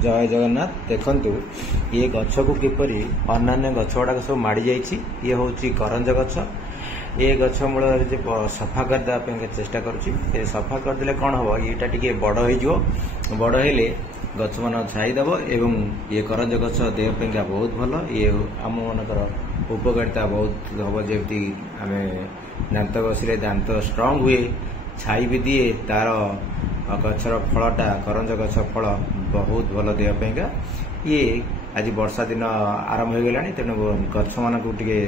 जय जगन्नाथ। देखंतु ये गछ को किपरि अन्य गछ गुड़ाक सब माड़ी जाइछि। ये होछि करंज गछ। ये गछ मूल सफा करदे चेष्टा करुछि। सफा करदे कौन हम येटा टिके बड़ हो बड़ हेले गछ मान छाईदेव एवं ये करंज गछ देह पेंगा बहुत भल। ये आम मनकर उपकारिता बहुत हम जमी आम दांत घषिले दांत स्ट्रंग हुए, छाई भी दिए। तार गछर फलटा करंज गछ फल बहुत भल देह पेंगा। ये आज वर्षा दिन आरंभ हो गलानी, तेणु गछ मान को टिके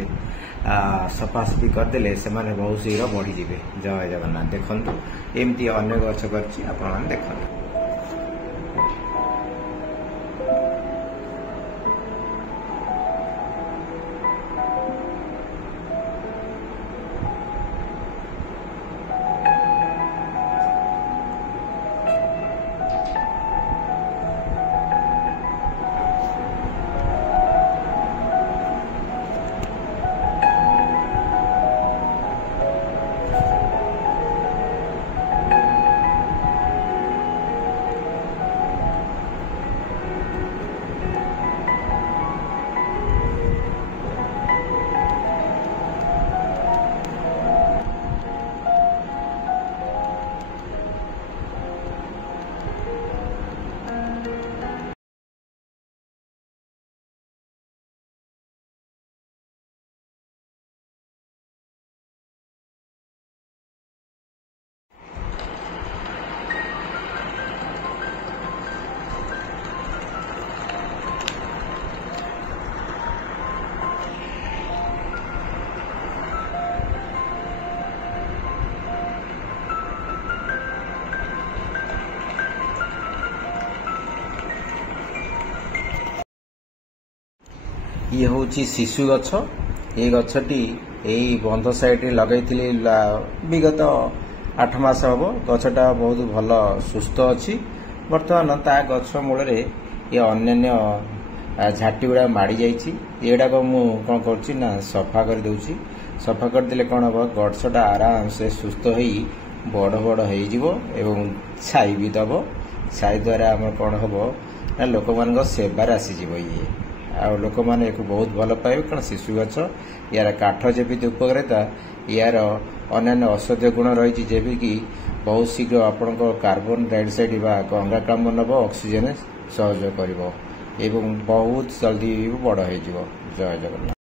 सफासफी करदे से बहुत शीघ्र बढ़ीजे। जय जगन्नाथ। देखंतु एमती अन्य गछ करछि आपण देखंतु। ये होची शिशु गछ। ये गछटी यही बंध साइड लगे विगत 8 मास हम। गछटा बहुत भल सुस्थ अच्छी। बर्तमान ता गछ मूल ये अन्य झाटी गुड़ा माड़ी जाइछि। एडाक मु कौन करछि ना सफा कर देउछि। सफा कर देले कौन हम गछटा आराम से सुस्थ होई बड़ बड़ हो जिवो एवं छाई भी दब। छाई द्वारा आम कौन हम ना लोक मान सेवार आसीजिवो। ये आ लोक मैंने एक बहुत भल पाइबे, कारण शिशु गछ यार काठ जेबी उपकारिता यार अन्य औषधीय गुण रही जेबिकी बहुत शीघ्र आपण कार्बन डाइऑक्साइड बा अंगारकाम्ल नब ऑक्सीजन सहयोग कर बहुत जल्दी बड़ हो। जय जगन्नाथ।